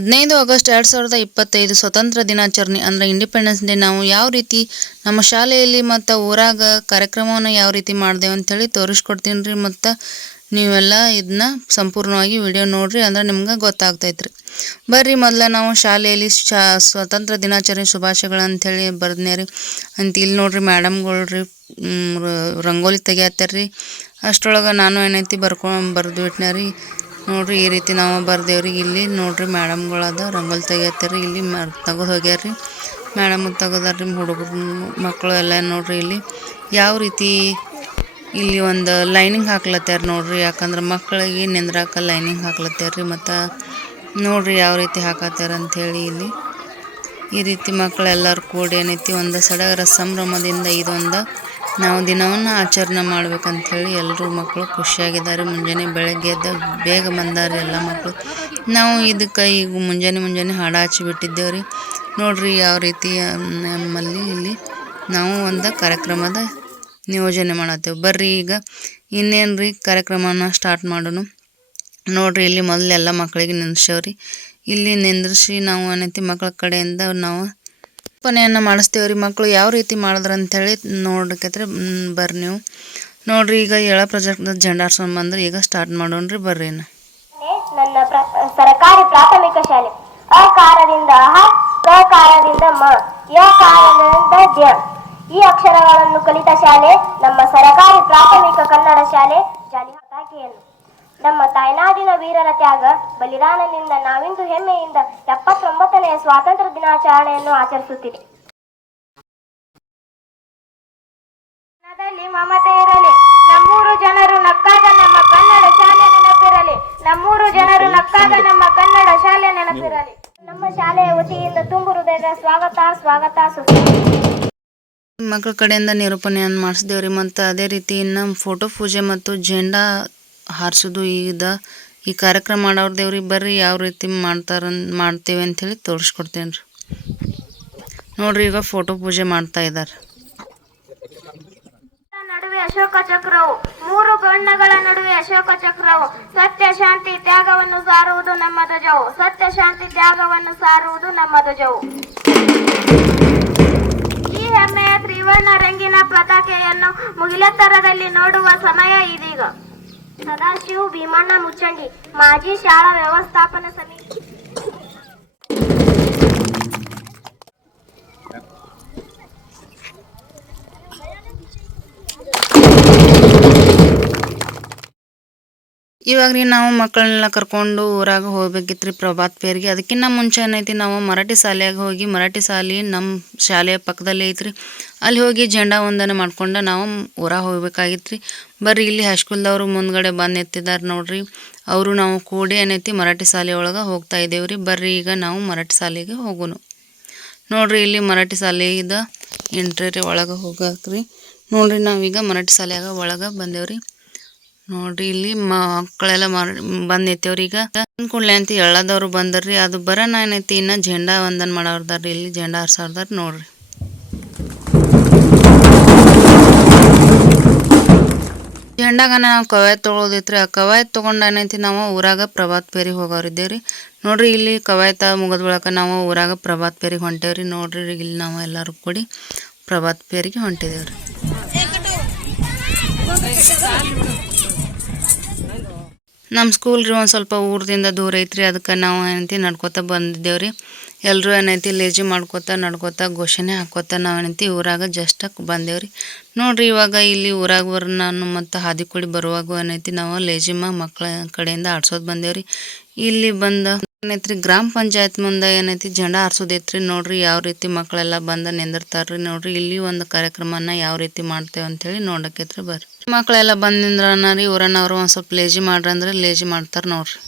ಹದಿನೈದು ಆಗಸ್ಟ್ ಎರಡು ಸಾವಿರದ ಇಪ್ಪತ್ತೈದು ಸ್ವತಂತ್ರ ದಿನಾಚರಣೆ ಅಂದರೆ ಇಂಡಿಪೆಂಡೆನ್ಸ್ ಡೇ ನಾವು ಯಾವ ರೀತಿ ನಮ್ಮ ಶಾಲೆಯಲ್ಲಿ ಮತ್ತು ಊರಾಗ ಕಾರ್ಯಕ್ರಮವನ್ನು ಯಾವ ರೀತಿ ಮಾಡಿದೆವು ಅಂಥೇಳಿ ತೋರಿಸ್ಕೊಡ್ತೀನಿ ರೀ ಮತ್ತು ನೀವೆಲ್ಲ ಇದನ್ನ ಸಂಪೂರ್ಣವಾಗಿ ವಿಡಿಯೋ ನೋಡಿರಿ ಅಂದ್ರೆ ನಿಮ್ಗೆ ಗೊತ್ತಾಗ್ತೈತ್ರಿ. ಬರ್ರಿ ಮೊದಲ ನಾವು ಶಾಲೆಯಲ್ಲಿ ಶಾ ಸ್ವತಂತ್ರ ದಿನಾಚರಣೆ ಶುಭಾಶಯಗಳು ಅಂಥೇಳಿ ಬರ್ದನೇ ರೀ ಅಂತ ಇಲ್ಲಿ ನೋಡ್ರಿ ರೀ ರಂಗೋಲಿ ತೆಗಿಯತ್ತಾರ ರೀ ಅಷ್ಟ್ರೊಳಗೆ ನಾನು ಏನೈತಿ ಬರ್ಕೊಂಡು ಬರೆದು ಬಿಟ್ನೆ ರೀ. ನೋಡ್ರಿ ಈ ರೀತಿ ನಾವು ಬರ್ದೇವ್ರಿ. ಇಲ್ಲಿ ನೋಡ್ರಿ ಮೇಡಮ್ಗಳದ ರಂಗೋಲಿ ತೆಗಿಯತ್ತಾರ. ಇಲ್ಲಿ ತೆಗೆದು ಹೋಗ್ಯಾರ್ರಿ. ಮೇಡಮ್ ತಗೋದಾರ್ರಿ ಹುಡುಗರು ಮಕ್ಕಳು ಎಲ್ಲ ನೋಡ್ರಿ ಇಲ್ಲಿ. ಯಾವ ರೀತಿ ಇಲ್ಲಿ ಒಂದು ಲೈನಿಂಗ್ ಹಾಕ್ಲತ್ತಾರ ನೋಡ್ರಿ. ಯಾಕಂದ್ರೆ ಮಕ್ಕಳಿಗೆ ನಿಂದ್ರಾಕ ಲೈನಿಂಗ್ ಹಾಕ್ಲತ್ತಾರ್ರಿ ರೀ ಮತ್ತು ನೋಡ್ರಿ ಯಾವ ರೀತಿ ಹಾಕತ್ತಾರ ಅಂಥೇಳಿ ಇಲ್ಲಿ. ಈ ರೀತಿ ಮಕ್ಕಳೆಲ್ಲರೂ ಕೂಡಿ ಏನೈತಿ, ಒಂದು ಸಡಗರ ಸಂಭ್ರಮದಿಂದ ಇದೊಂದು ನಾವು ದಿನವನ್ನು ಆಚರಣೆ ಮಾಡ್ಬೇಕಂಥೇಳಿ ಎಲ್ಲರೂ ಮಕ್ಕಳು ಖುಷಿಯಾಗಿದ್ದಾರೆ. ಮುಂಜಾನೆ ಬೆಳಗ್ಗೆ ಎದ್ದು ಬೇಗ ಬಂದಾರೆ ಎಲ್ಲ ಮಕ್ಕಳು ನಾವು ಇದಕ್ಕೆ ಈಗ ಮುಂಜಾನೆ ಮುಂಜಾನೆ ಹಾಡು ಹಚ್ಚಿ ಬಿಟ್ಟಿದ್ದೇವೆ ರೀ ನೋಡಿರಿ ಯಾವ ರೀತಿ ನಮ್ಮಲ್ಲಿ ಇಲ್ಲಿ ನಾವು ಒಂದು ಕಾರ್ಯಕ್ರಮದ ನಿಯೋಜನೆ ಮಾಡತ್ತೇವೆ. ಬರ್ರಿ ಈಗ ಇನ್ನೇನು ರೀ ಕಾರ್ಯಕ್ರಮನ ಸ್ಟಾರ್ಟ್ ಮಾಡೋಣ ನೋಡಿರಿ ಇಲ್ಲಿ ಮೊದಲು ಎಲ್ಲ ಮಕ್ಕಳಿಗೆ ನಿಂದ್ರಸೇವ್ರಿ ಇಲ್ಲಿ ನಿಂದ್ರಿಸಿ ನಾವು ಏನೈತಿ ಮಕ್ಕಳ ಕಡೆಯಿಂದ ನಾವು ಒಪ್ಪನೆಯನ್ನು ಮಾಡಿಸ್ತೇವೆ ರೀ ಮಕ್ಕಳು ಯಾವ ರೀತಿ ಮಾಡಿದ್ರು ಅಂಥೇಳಿ ಮ್, ಬರ್ರಿ ನೀವು. ನೋಡ್ರಿ ಈಗ ಎಳ ಪ್ರಾಜೆಕ್ಟ್ ಜಂಡಾರ್ ಬಂದ್ರೆ ಈಗ ಸ್ಟಾರ್ಟ್ ಮಾಡೋಣ್ರಿ ಬರ್ರಿ ನನ್ನ ಸರ್ಕಾರಿ ಪ್ರಾಥಮಿಕ ಶಾಲೆ. ಅಕಾರದಿಂದ ಅಹ ಕಾರದಿಂದ ಮ ಯಕಾರದಿಂದ ಜ ಈ ಅಕ್ಷರಗಳನ್ನು ಕಲಿತ ಶಾಲೆ ನಮ್ಮ ಸರಕಾರಿ ಪ್ರಾಥಮಿಕ ಕನ್ನಡ ಶಾಲೆ ಜಾಲಿ ನಮ್ಮ ತಾಯ್ನಾಡಿನ ವೀರರ ತ್ಯಾಗ, ಬಲಿದಾನದಿಂದ ನಾವಿಂದು ಹೆಮ್ಮೆಯಿಂದ ಎಪ್ಪತ್ತೊಂಬತ್ತನೆಯ ಸ್ವಾತಂತ್ರ್ಯ ದಿನಾಚರಣೆಯನ್ನು ಆಚರಿಸುತ್ತಿದೆ. ಮಮತೆ ಇರಲಿ ನಮ್ಮೂರು ಜನರು ನಕ್ಕಾಗ ನಮ್ಮ ಕನ್ನಡ ಶಾಲೆ ನೆನಪಿರಲಿ. ನಮ್ಮೂರು ಜನರು ನಕ್ಕಾಗ ನಮ್ಮ ಕನ್ನಡ ಶಾಲೆ ನೆನಪಿರಲಿ. ನಮ್ಮ ಶಾಲೆಯ ವತಿಯಿಂದ ತುಂಬು ಹೃದಯದ ಸ್ವಾಗತ ಸ್ವಾಗತ ಮಕ್ಕಳ ಕಡೆಯಿಂದ ನಿರೂಪಣೆಯನ್ನು ಮಾಡಿಸಿದೇವ್ರಿ ಮತ್ತು ಅದೇ ರೀತಿ ಇನ್ನು ಫೋಟೋ ಪೂಜೆ ಮತ್ತು ಜೆಂಡಾ ಹಾರಿಸೋದು. ಈಗ ಈ ಕಾರ್ಯಕ್ರಮ ಮಾಡೋರು ದೇವ್ರಿಗೆ ಬರ್ರಿ, ಯಾವ ರೀತಿ ಮಾಡ್ತಾರ ಮಾಡ್ತೀವಿ ಅಂಥೇಳಿ ತೋರಿಸ್ಕೊಡ್ತೇನೆ ರೀ ನೋಡ್ರಿ ಈಗ ಫೋಟೋ ಪೂಜೆ ಮಾಡ್ತಾ ಇದ್ದಾರೆ ನಡುವೆ ಅಶೋಕ ಚಕ್ರವು, ಮೂರು ಬಣ್ಣಗಳ ನಡುವೆ ಅಶೋಕ ಚಕ್ರವು, ಸತ್ಯ, ಶಾಂತಿ, ತ್ಯಾಗವನ್ನು ಸಾರುವುದು ನಮ್ಮ ಧ್ವಜವು, ಸತ್ಯ, ಶಾಂತಿ, ತ್ಯಾಗವನ್ನು ಸಾರುವುದು ನಮ್ಮ ಧ್ವಜವು. ಈ ಹೆಮ್ಮೆಯ ತ್ರಿವರ್ಣ ರಂಗಿನ ಪತಾಕೆಯನ್ನು ಮುಗಿಲೆತ್ತರದಲ್ಲಿ ನೋಡುವ ಸಮಯ ಇದೀಗ. ಸದಾಶಿವ್ ಭೀಮಣ್ಣ ಮುಚ್ಚಂಡಿ. ಮಾಜಿ ಶಾಲಾ ವ್ಯವಸ್ಥಾಪನಾ ಸಮಿತಿ. ಇವಾಗ ರೀ ನಾವು ಮಕ್ಕಳನ್ನೆಲ್ಲ ಕರ್ಕೊಂಡು ಊರಾಗ ಹೋಗ್ಬೇಕಿತ್ತು ರೀ ಪ್ರಭಾತ್ ಪೇರಿಗೆ ಅದಕ್ಕಿಂತ ಮುಂಚೆ ಏನೈತಿ, ನಾವು ಮರಾಠಿ ಶಾಲೆಯಾಗ ಹೋಗಿ ಮರಾಠಿ ಶಾಲೆ ನಮ್ಮ ಶಾಲೆಯ ಪಕ್ಕದಲ್ಲೇ ಐತ್ರಿ. ಅಲ್ಲಿ ಹೋಗಿ ಜೆಂಡಾ ವಂದನೆ ಮಾಡ್ಕೊಂಡು ನಾವು ಊರಾಗ ಹೋಗ್ಬೇಕಾಗಿತ್ರಿ. ಬರ್ರಿ, ಇಲ್ಲಿ ಹೈಸ್ಕೂಲ್ದವರು ಮುಂದ್ಗಡೆ ಬಂದು ಎತ್ತಿದ್ದಾರೆ ನೋಡ್ರಿ. ಅವರು ನಾವು ಕೂಡಿ ಏನೈತಿ ಮರಾಠಿ ಶಾಲೆ ಒಳಗೆ ಹೋಗ್ತಾ ಇದ್ದೇವೆ ರೀ ಬರ್ರಿ, ಈಗ ನಾವು ಮರಾಠಿ ಶಾಲೆಗೆ ಹೋಗೋಣ ನೋಡ್ರಿ, ಇಲ್ಲಿ ಮರಾಠಿ ಶಾಲೆಯಿಂದ ಎಂಟ್ರಿ ಒಳಗೆ ಹೋಗಕ್ರಿ. ನೋಡ್ರಿ ನಾವೀಗ ಮರಾಠಿ ಶಾಲೆಯಾಗ ಒಳಗೆ ಬಂದೇವ್ರಿ. ನೋಡ್ರಿ, ಇಲ್ಲಿ ಮಕ್ಕಳೆಲ್ಲ ಮರ, ಬಂದ್ ನಿಂತೇವ್ರಿ ಈಗ. ಕೂಡ್ಲೆ ಅಂತ ಎಳ್ಳದವ್ರು ಬಂದರ್ರಿ. ಅದು ಬರೋಣ ಏನೈತಿ, ಇನ್ನ ಜೆಂಡಾ ವಂದನ್ ಮಾಡೋರ್ದಾರ್ರಿ. ಇಲ್ಲಿ ಜೆಂಡಾ ಹರ್ಸೋರ್ದಾರ ನೋಡ್ರಿ. ಜೆಂಡಾಗ ನಾವು ಕವಾಯತ್ ರೀ ಆ ಕವಾಯತ್ ತೊಗೊಂಡು ಏನೈತಿ ನಾವು ಊರಾಗ ಪ್ರಭಾತ್ ಪೇರಿಗೆ ಹೋಗೋರಿದ್ದೇವ್ರಿ. ನೋಡ್ರಿ ಇಲ್ಲಿ ಕವಾಯತ ಮುಗಿದ ನಾವು ಊರಾಗ ಪ್ರಭಾತ್ ಪೇರಿಗೆ ಹೊಂಟೇವ್ರಿ. ನೋಡ್ರಿ ಇಲ್ಲಿ ನಾವು ಎಲ್ಲರೂ ಕೂಡಿ ಪ್ರಭಾತ್ ಪೇರಿಗೆ ಹೊಂಟಿದೇವ್ರಿ. ನಮ್ಮ ಸ್ಕೂಲ್ ರೀ ಒಂದು ಸ್ವಲ್ಪ ಊರದಿಂದ ದೂರ ಐತ್ರಿ. ಅದಕ್ಕೆ ನಾವು ಏನಂತ ನಡ್ಕೋತ ಬಂದಿದ್ದೇವೆ ಬಂದಿದ್ದೇವ್ರಿ. ಎಲ್ಲರೂ ಏನೈತಿ ಲೇಜಿ ಮಾಡ್ಕೋತ, ನಡ್ಕೋತ, ಘೋಷಣೆ ಹಾಕೋತ ನಾವೇನೈತಿ ಊರಾಗ ಜಸ್ಟ್ ಬಂದೇವ್ರಿ. ನೋಡ್ರಿ ಇವಾಗ ಇಲ್ಲಿ ಊರಾಗ ಬರ್ ನಾನು ಮತ್ತು ಹಾದಿ ಕೂಡಿ ಬರುವಾಗ ಏನೈತಿ ನಾವು ಲೇಜಿಮ ಮಕ್ಕಳ ಕಡೆಯಿಂದ ಆಡ್ಸೋದು ಬಂದೇವ್ರಿ. ಇಲ್ಲಿ ಬಂದ ಏನೈತ್ರಿ ಗ್ರಾಮ ಪಂಚಾಯತ್ ಮುಂದೆ ಏನೈತಿ ಜೆಂಡಾ ಆರಿಸೋದೈತ್ರಿ. ನೋಡ್ರಿ ಯಾವ ರೀತಿ ಮಕ್ಕಳೆಲ್ಲ ಬಂದ ನಿಂದಿರ್ತಾರ್ರಿ ನೋಡ್ರಿ. ಇಲ್ಲಿ ಒಂದು ಕಾರ್ಯಕ್ರಮನ ಯಾವ ರೀತಿ ಮಾಡ್ತೇವೆ ಅಂತೇಳಿ ನೋಡಕೈತ್ರಿ ಬರ್ರಿ. ಮಕ್ಕಳೆಲ್ಲ ಬಂದ್ ನಿಂದ್ರನ ರೀ ಊರನ್ನವ್ರು ಒಂದು ಸ್ವಲ್ಪ ಲೇಜಿ ಮಾಡ್ರಿ ಅಂದ್ರೆ ಲೇಜಿ ಮಾಡ್ತಾರ ನೋಡ್ರಿ.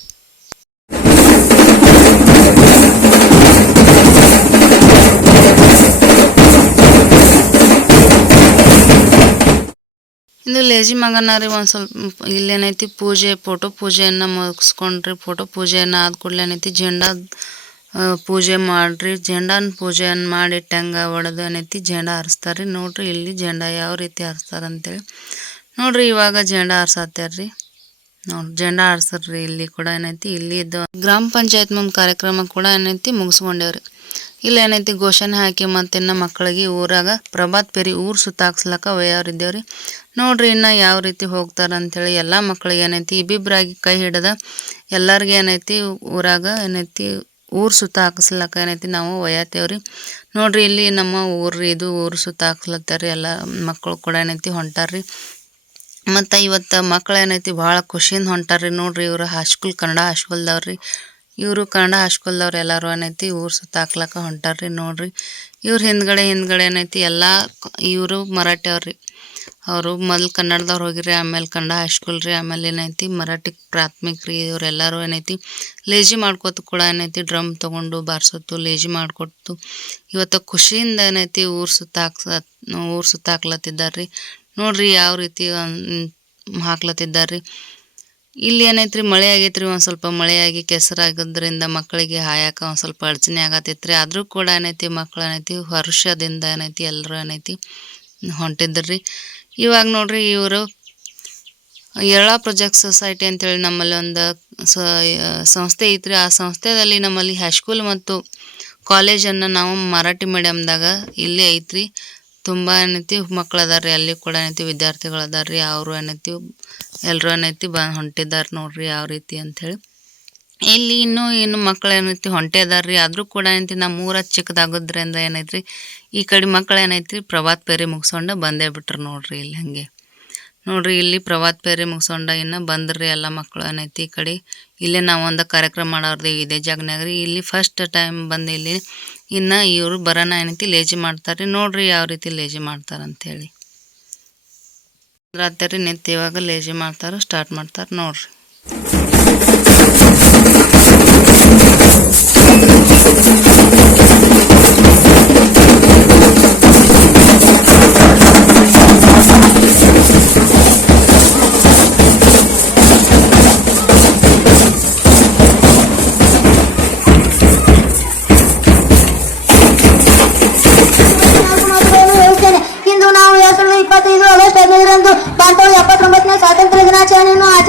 ಇದು ಲೇಜಿ ಮಗನ ರೀ ಒಂದು ಸ್ವಲ್ಪ, ಇಲ್ಲೇನೈತಿ ಪೂಜೆ ಫೋಟೋ ಪೂಜೆಯನ್ನು ಮುಗಿಸ್ಕೊಂಡ್ರಿ. ಫೋಟೋ ಪೂಜೆಯನ್ನು ಆದ ಕೂಡಲೇ ಏನೈತಿ, ಜೆಂಡಾ ಪೂಜೆ ಮಾಡ್ರಿ. ಜೆಂಡಾನ ಪೂಜೆಯನ್ನು ಮಾಡಿ ಟೆಂಗ ಒಡೆದು ಏನೈತಿ, ಜೆಂಡಾ ಹಾರಿಸ್ತಾರ್ರಿ. ನೋಡ್ರಿ ಇಲ್ಲಿ ಜೆಂಡಾ ಯಾವ ರೀತಿ ಹಾರಿಸ್ತಾರ ಅಂತೇಳಿ. ನೋಡ್ರಿ ಇವಾಗ ಜೆಂಡಾ ಹಾರ್ಸತ್ತಾರ್ರಿ ನೋಡಿ, ಜೆಂಡಾ ಆರ್ಸರ್ರಿ ಇಲ್ಲಿ ಕೂಡ ಏನೈತಿ, ಇಲ್ಲಿ ಇದು ಗ್ರಾಮ ಪಂಚಾಯತ್ ಮುಂದೆ ಕಾರ್ಯಕ್ರಮ ಕೂಡ ಏನೈತಿ ಮುಗಿಸ್ಕೊಂಡೇವ್ರಿ. ಇಲ್ಲಿ ಏನೈತಿ, ಘೋಷಣೆ ಹಾಕಿ ಮತ್ತೆ ಇನ್ನ ಮಕ್ಕಳಿಗೆ ಊರಾಗ ಪ್ರಭಾತ್ ಪೇರಿ ಊರ್ ಸುತ್ತಾಕ್ಸ್ಲಕ್ಕ ಒಯ್ಯೋರಿದ್ದೇವ್ರಿ ನೋಡ್ರಿ ಇನ್ನ ಯಾವ ರೀತಿ ಹೋಗ್ತಾರ ಅಂತೇಳಿ ಎಲ್ಲಾ ಮಕ್ಕಳಿಗೆ ಏನೈತಿ, ಇಬ್ಬಿಬ್ರಾಗಿ ಕೈ ಹಿಡದ ಎಲ್ಲಾರ್ಗೆ ಏನೈತಿ, ಊರಾಗ ಏನೈತಿ, ಊರ್ ಸುತ್ತ ಹಾಕಿಸ್ಲಕ್ಕ ಏನೈತಿ ನಾವು ಒಯ್ಯತ್ತೇವ್ರಿ ನೋಡ್ರಿ ಇಲ್ಲಿ ನಮ್ಮ ಊರ್ರಿ ಇದು ಊರ್ ಸುತ್ತ ಹಾಕ್ಸ್ಲತ್ತಾರ್ರಿ ಎಲ್ಲ ಮಕ್ಕಳು ಕೂಡ ಏನೈತಿ ಹೊಂಟಾರ್ರಿ. ಮತ್ತು ಇವತ್ತು ಮಕ್ಳು ಏನೈತಿ ಭಾಳ ಖುಷಿಯಿಂದ ಹೊಂಟಾರ್ರಿ, ನೋಡ್ರಿ ಇವ್ರು ಹೈಸ್ಕೂಲ್ ಕನ್ನಡ ಹಾಸ್ಕೂಲ್ದವ್ರಿ ಇವರು ಕನ್ನಡ ಹಾಸ್ಕೊಲ್ದವ್ರು ಎಲ್ಲರೂ ಏನೈತಿ, ಊರು ಸುತ್ತ ಹಾಕ್ಲಕ್ಕ ಹೊಂಟಾರ್ರಿ ನೋಡ್ರಿ. ಇವ್ರ ಹಿಂದ್ಗಡೆ ಹಿಂದ್ಗಡೆ ಏನೈತಿ, ಎಲ್ಲ ಇವರು ಮರಾಠಿ ಅವ್ರಿ. ಅವರು ಮೊದಲು ಕನ್ನಡದವ್ರು ಹೋಗಿರಿ ಆಮೇಲೆ ಕನ್ನಡ ಹೈಸ್ಕೂಲ್ ರೀ, ಆಮೇಲೆ ಏನೈತಿ, ಮರಾಠಿ ಪ್ರಾಥಮಿಕ ರೀ ಇವರೆಲ್ಲರೂ ಏನೈತಿ ಲೇಜಿ ಮಾಡ್ಕೊತ ಕೂಡ ಏನೈತಿ ಡ್ರಮ್ ತೊಗೊಂಡು ಬಾರಿಸೋತು ಲೇಜಿ ಮಾಡಿಕೊಟ್ಟು ಇವತ್ತು ಖುಷಿಯಿಂದ ಏನೈತಿ, ಊರು ಸುತ್ತ ಹಾಕ್ಸ, ಊರು ಸುತ್ತ ಹಾಕ್ಲತ್ತಿದ್ದಾರ್ರಿ. ನೋಡ್ರಿ ಯಾವ ರೀತಿ ಹಾಕ್ಲತ್ತಿದ್ದಾರ್ರಿ. ಇಲ್ಲಿ ಏನೈತ್ರಿ, ಮಳೆ ಆಗೈತ್ರಿ, ಒಂದು ಸ್ವಲ್ಪ ಮಳೆಯಾಗಿ ಕೆಸರಾಗೋದ್ರಿಂದ ಮಕ್ಕಳಿಗೆ ಹಾಯಾಕ ಒಂದು ಸ್ವಲ್ಪ ಅಡಚಣೆ ಆಗತ್ತೈತ್ರಿ ಆದರೂ ಕೂಡ ಏನೈತಿ ಮಕ್ಕಳು ಏನೈತಿ ಹರ್ಷದಿಂದ ಏನೈತಿ ಎಲ್ಲರೂ ಏನೈತಿ ಹೊಂಟಿದ್ರಿ. ಇವಾಗ ನೋಡ್ರಿ ಇವರು ಎರಳ ಪ್ರೊಜೆಕ್ಟ್ ಸೊಸೈಟಿ ಅಂತೇಳಿ ನಮ್ಮಲ್ಲಿ ಒಂದು ಸಂಸ್ಥೆ ಐತ್ರಿ. ಆ ಸಂಸ್ಥೆದಲ್ಲಿ ನಮ್ಮಲ್ಲಿ ಹೈಸ್ಕೂಲ್ ಮತ್ತು ಕಾಲೇಜನ್ನು ನಾವು ಮರಾಠಿ ಮೀಡಿಯಮ್ದಾಗ ಇಲ್ಲೇ ಐತ್ರಿ. ತುಂಬ ಏನೈತಿ ಮಕ್ಕಳು ಅದಾರ ರೀ ಅಲ್ಲಿ ಕೂಡ ಏನೈತಿ ವಿದ್ಯಾರ್ಥಿಗಳು ಅದಾರ ರೀ ಅವರು ಏನೈತಿ ಎಲ್ಲರೂ ಏನೈತಿ ಬ ಹೊಂಟಿದ್ದಾರೆ ನೋಡ್ರಿ ಯಾವ ರೀತಿ ಅಂಥೇಳಿ ಇಲ್ಲಿ ಇನ್ನೂ ಇನ್ನು ಮಕ್ಳು ಏನೈತಿ, ಹೊಂಟೆ ರೀ. ಆದರೂ ಕೂಡ ಏನೈತಿ ನಮ್ಮ ಊರ ಚಿಕ್ಕದಾಗೋದ್ರಿಂದ ಏನೈತ್ರಿ, ಈ ಕಡೆ ಮಕ್ಳು ಏನೈತಿ ಪ್ರಭಾತ್ ಪೇರಿ ಮುಗಿಸ್ಕೊಂಡು ಬಂದೇ ಬಿಟ್ರು ನೋಡ್ರಿ ಇಲ್ಲಿ ಹಾಗೆ. ನೋಡ್ರಿ, ಇಲ್ಲಿ ಪ್ರಭಾತ್ ಪೇರಿ ಮುಗಿಸ್ಕೊಂಡ ಇನ್ನು ಬಂದ್ರಿ ಎಲ್ಲ ಮಕ್ಕಳು ಏನೈತಿ ಈ ಕಡೆ. ಇಲ್ಲೇ ನಾವು ಒಂದು ಕಾರ್ಯಕ್ರಮ ಮಾಡೋರ್ದು ಇದೇ ಜಾಗನಾಗ ರೀ. ಇಲ್ಲಿ ಫಸ್ಟ್ ಟೈಮ್ ಬಂದು ಇಲ್ಲಿ ಇನ್ನು ಇವರು ಬರೋಣ ಏನೈತಿ, ಲೇಜಿ ಮಾಡ್ತಾರೆ ನೋಡ್ರಿ ಯಾವ ರೀತಿ ಲೇಜಿ ಮಾಡ್ತಾರೆ ರಾತ್ರಿ ನಿಂತು ಇವಾಗ ಲೇಜಿ ಮಾಡ್ತಾರ ಸ್ಟಾರ್ಟ್ ಮಾಡ್ತಾರ ನೋಡ್ರಿ.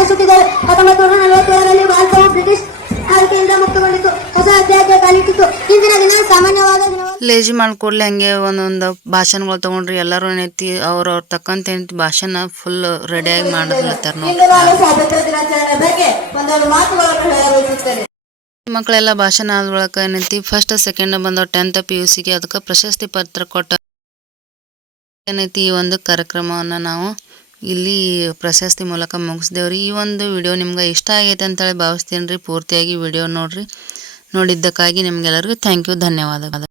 ಆಚರಿಸುತ್ತಿದ್ದೇವೆ ಹತ್ತೊಂಬತ್ತು ನೂರ ನಲವತ್ತೇಳರಲ್ಲಿ ಭಾರತವು ಬ್ರಿಟಿಷ್ ಆಳ್ಕೆಯಿಂದ ಮುಕ್ತಗೊಂಡಿತು. ಹೊಸ ಅಧ್ಯಾಯಕ್ಕೆ ಕಾಲಿಟ್ಟಿತು ಇಂದಿನ ದಿನ ಸಾಮಾನ್ಯವಾದ ಲೇಜಿ ಮಾಡ್ಕೊಡ್ಲಿ ಹಂಗೆ ಒಂದೊಂದು ಭಾಷಣಗಳು ತಗೊಂಡ್ರಿ. ಎಲ್ಲರೂ ಏನೈತಿ ಅವ್ರವ್ರ ತಕ್ಕಂತ ಏನೈತಿ ಭಾಷಣ ಫುಲ್ ರೆಡಿಯಾಗಿ ಮಾಡಲತ್ತಾರ ನೋಡಿ ನಾನು ಸ್ವಾತಂತ್ರ್ಯ ದಿನಾಚರಣೆ ಬಗ್ಗೆ ಒಂದೆರಡು ಮಾತುಗಳನ್ನು ಮಕ್ಕಳೆಲ್ಲ ಭಾಷಣ ಆದ ಏನೈತಿ ಫಸ್ಟ್ ಸೆಕೆಂಡ್ ಬಂದವ್ ಟೆಂತ್ ಪಿ ಯು ಸಿಗೆ ಅದಕ್ಕೆ ಪ್ರಶಸ್ತಿ ಪತ್ರ ಕೊಟ್ಟ ಏನೈತಿ ಈ ಒಂದು ಕಾರ್ಯಕ್ರಮವನ್ನು ನಾವು ಇಲ್ಲಿ ಪ್ರಶಸ್ತಿ ಮೂಲಕ ಮುಗಿಸ್ದೇವ್ರಿ. ಈ ಒಂದು ವಿಡಿಯೋ ನಿಮ್ಗೆ ಇಷ್ಟ ಆಗೈತೆ ಅಂತೇಳಿ ಭಾವಿಸ್ತೀನಿ ರೀ. ಪೂರ್ತಿಯಾಗಿ ವಿಡಿಯೋ ನೋಡ್ರಿ. ನೋಡಿದ್ದಕ್ಕಾಗಿ ನಿಮ್ಗೆಲ್ಲರಿಗೂ ಥ್ಯಾಂಕ್ ಯು ಧನ್ಯವಾದಗಳು.